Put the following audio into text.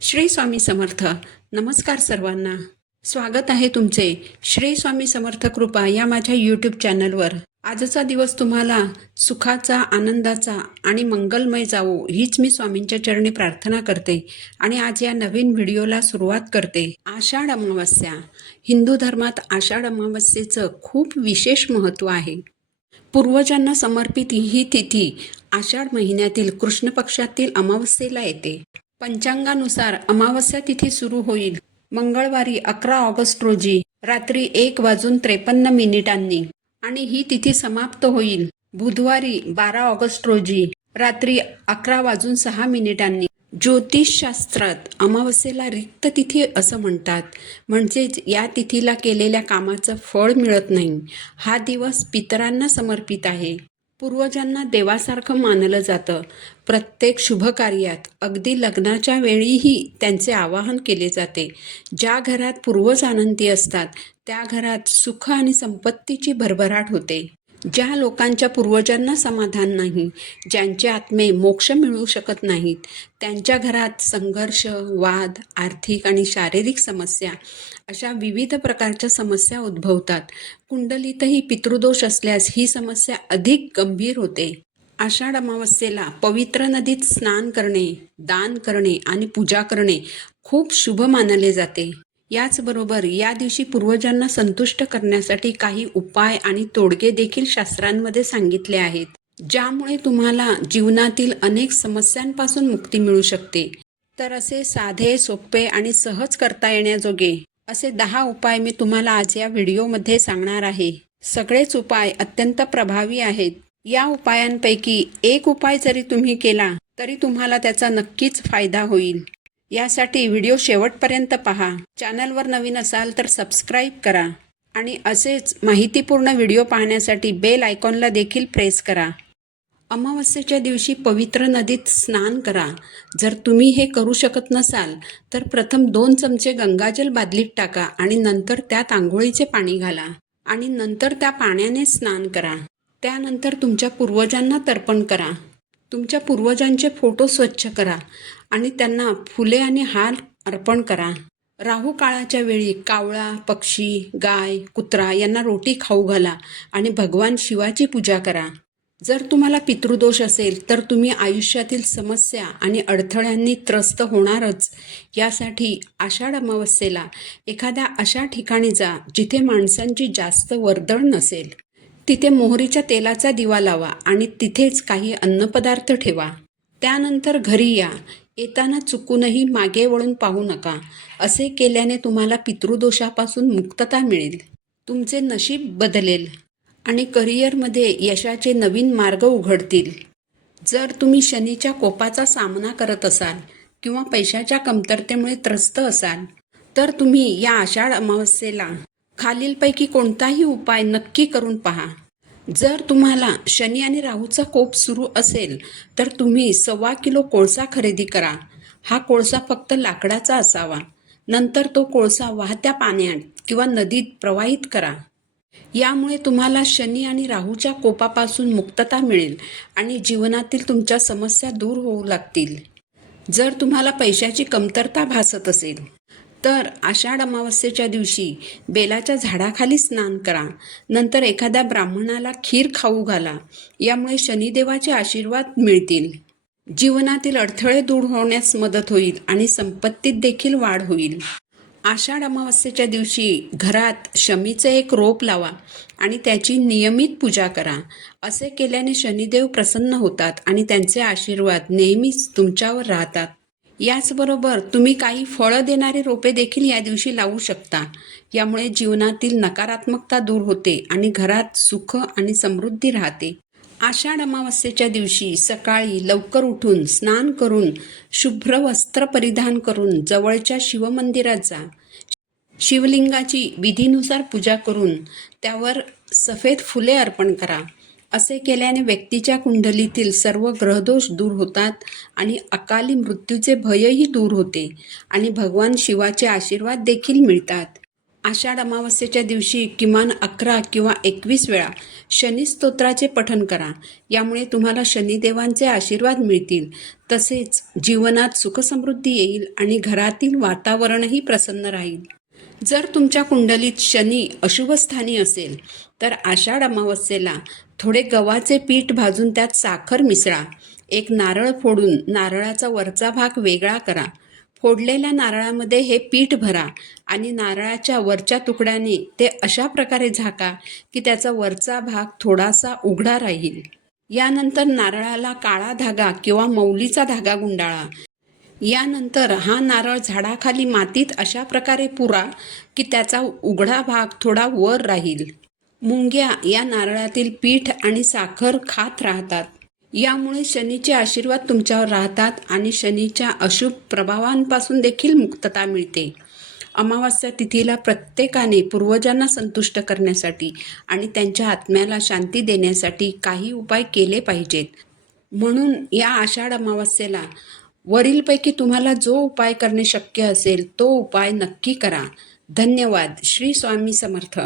श्री स्वामी समर्थ. नमस्कार सर्वांना. स्वागत आहे तुमचे श्री स्वामी समर्थ कृपा या माझ्या यूट्यूब चॅनलवर. आजचा दिवस तुम्हाला सुखाचा, आनंदाचा आणि मंगलमय जावो हीच मी स्वामींच्या चरणी प्रार्थना करते आणि आज या नवीन व्हिडिओला सुरुवात करते. आषाढ अमावस्या. हिंदू धर्मात आषाढ अमावस्येचं खूप विशेष महत्त्व आहे. पूर्वजांना समर्पित ही तिथी आषाढ महिन्यातील कृष्ण पक्षातील अमावस्येला येते. पंचांगानुसार अमावस्या तिथी सुरू होईल मंगळवारी 11 ऑगस्ट रोजी रात्री 1:53 आणि ही तिथी समाप्त होईल बुधवारी 12 ऑगस्ट रोजी रात्री 11:06. ज्योतिषशास्त्रात अमावस्येला रिक्त तिथी असं म्हणतात. म्हणजेच या तिथीला केलेल्या कामाचं फळ मिळत नाही. हा दिवस पितरांना समर्पित आहे. पूर्वजांना देवासारखं मानलं जातं. प्रत्येक शुभ कार्यात, अगदी लग्नाच्या वेळीही त्यांचे आवाहन केले जाते. ज्या घरात पूर्वज आनंदी असतात त्या घरात सुख आणि संपत्तीची भरभराट होते. ज्या लोकांच्या पूर्वजांना समाधान नाही, ज्यांचे आत्मे मोक्ष मिळू शकत नाहीत, त्यांच्या घरात संघर्ष, वाद, आर्थिक आणि शारीरिक समस्या अशा विविध प्रकारच्या समस्या उद्भवतात. कुंडलीतही पितृदोष असल्यास ही समस्या अधिक गंभीर होते. आषाढ अमावस्येला पवित्र नदीत स्नान करणे, दान करणे आणि पूजा करणे खूप शुभ मानले जाते. याचबरोबर या दिवशी पूर्वजांना संतुष्ट करण्यासाठी काही उपाय आणि तोडगे देखील शास्त्रांमध्ये सांगितले आहेत, ज्यामुळे तुम्हाला जीवनातील अनेक समस्यांपासून मुक्ती मिळू शकते. तर असे साधे, सोपे आणि सहज करता येण्याजोगे असे 10 उपाय मी तुम्हाला आज या व्हिडिओमध्ये सांगणार आहे. सगळेच उपाय अत्यंत प्रभावी आहेत. या उपायांपैकी एक उपाय जरी तुम्ही केला तरी तुम्हाला त्याचा नक्कीच फायदा होईल. यासाठी व्हिडिओ शेवटपर्यंत पहा. चॅनलवर नवीन असाल तर सबस्क्राईब करा आणि असेच माहितीपूर्ण व्हिडिओ पाहण्यासाठी बेल आयकॉनला देखील प्रेस करा. अमावस्येच्या दिवशी पवित्र नदीत स्नान करा. जर तुम्ही हे करू शकत नसाल तर प्रथम 2 चमचे गंगाजल बादलीत टाका आणि नंतर त्यात आंघोळीचे पाणी घाला आणि नंतर त्या पाण्याने स्नान करा. त्यानंतर तुमच्या पूर्वजांना तर्पण करा. तुमच्या पूर्वजांचे फोटो स्वच्छ करा आणि त्यांना फुले आणि हार अर्पण करा. राहू काळाच्या वेळी कावळा, पक्षी, गाय, कुत्रा यांना रोटी खाऊ घाला आणि भगवान शिवाची पूजा करा. जर तुम्हाला पितृदोष असेल तर तुम्ही आयुष्यातील समस्या आणि अडथळ्यांनी त्रस्त होणारच. यासाठी आषाढ अमावस्येला एखाद्या अशा ठिकाणी जा जिथे माणसांची जास्त वर्दळ नसेल. तिथे मोहरीच्या तेलाचा दिवा लावा आणि तिथेच काही अन्नपदार्थ ठेवा. त्यानंतर घरी या. येताना चुकूनही मागे वळून पाहू नका. असे केल्याने तुम्हाला पितृदोषापासून मुक्तता मिळेल. तुमचे नशीब बदलेल आणि करिअरमध्ये यशाचे नवीन मार्ग उघडतील. जर तुम्ही शनीच्या कोपाचा सामना करत असाल किंवा पैशाच्या कमतरतेमुळे त्रस्त असाल तर तुम्ही या आषाढ अमावस्येला खालीलपैकी कोणताही उपाय नक्की करून पहा. जर तुम्हाला शनी आणि राहूचा कोप सुरू असेल तर तुम्ही 1.25 किलो कोळसा खरेदी करा. हा कोळसा फक्त लाकडाचा असावा. नंतर तो कोळसा वाहत्या पाण्यात किंवा नदीत प्रवाहित करा. यामुळे तुम्हाला शनी आणि राहूच्या कोपापासून मुक्तता मिळेल आणि जीवनातील तुमच्या समस्या दूर होऊ लागतील. जर तुम्हाला पैशाची कमतरता भासत असेल तर आषाढ अमावस्येच्या दिवशी बेलाच्या झाडाखाली स्नान करा. नंतर एखाद्या ब्राह्मणाला खीर खाऊ घाला. यामुळे शनिदेवाचे आशीर्वाद मिळतील. जीवनातील अडथळे दूर होण्यास मदत होईल आणि संपत्तीत देखील वाढ होईल. आषाढ अमावस्येच्या दिवशी घरात शमीचे एक रोप लावा आणि त्याची नियमित पूजा करा. असे केल्याने शनिदेव प्रसन्न होतात आणि त्यांचे आशीर्वाद नेहमीच तुमच्यावर राहतात. याचबरोबर तुम्ही काही फळं देणारी रोपे देखील या दिवशी लावू शकता. यामुळे जीवनातील नकारात्मकता दूर होते आणि घरात सुख आणि समृद्धी राहते. आषाढ अमावस्येच्या दिवशी सकाळी लवकर उठून स्नान करून शुभ्र वस्त्र परिधान करून जवळच्या शिवमंदिरात जा. शिवलिंगाची विधीनुसार पूजा करून त्यावर सफेद फुले अर्पण करा. असे केल्याने व्यक्तीच्या कुंडलीतील सर्व ग्रहदोष दूर होतात आणि अकाली मृत्यूचे भयही दूर होते आणि भगवान शिवाचे आशीर्वाद देखील मिळतात. आषाढ अमावस्येच्या दिवशी किमान 11 किंवा 21 वेळा शनी स्तोत्राचे पठण करा. यामुळे तुम्हाला शनिदेवांचे आशीर्वाद मिळतील. तसेच जीवनात सुखसमृद्धी येईल आणि घरातील वातावरणही प्रसन्न राहील. जर तुमच्या कुंडलीत शनी अशुभ स्थानी असेल तर आषाढ अमावस्येला थोडे गव्हाचे पीठ भाजून त्यात साखर मिसळा. एक नारळ फोडून नारळाचा वरचा भाग वेगळा करा. फोडलेल्या नारळामध्ये हे पीठ भरा आणि नारळाच्या वरच्या तुकड्याने ते अशा प्रकारे झाका की त्याचा वरचा भाग थोडासा उघडा राहील. यानंतर नारळाला काळा धागा किंवा मौलीचा धागा गुंडाळा. यानंतर हा नारळ झाडाखाली मातीत अशा प्रकारे पुरा की त्याचा उघडा भाग थोडा वर राहील. मुंग्या या नारळातील पीठ आणि साखर खात राहतात. यामुळे शनीचे आशीर्वाद तुमच्यावर राहतात आणि शनीच्या अशुभ प्रभावांपासून देखील मुक्तता मिळते. अमावास्या तिथीला प्रत्येकाने पूर्वजांना संतुष्ट करण्यासाठी आणि त्यांच्या आत्म्याला शांती देण्यासाठी काही उपाय केले पाहिजेत. म्हणून या आषाढ अमावस्येला वरीलपैकी तुम्हाला जो उपाय करणे शक्य असेल तो उपाय नक्की करा. धन्यवाद. श्री स्वामी समर्थ.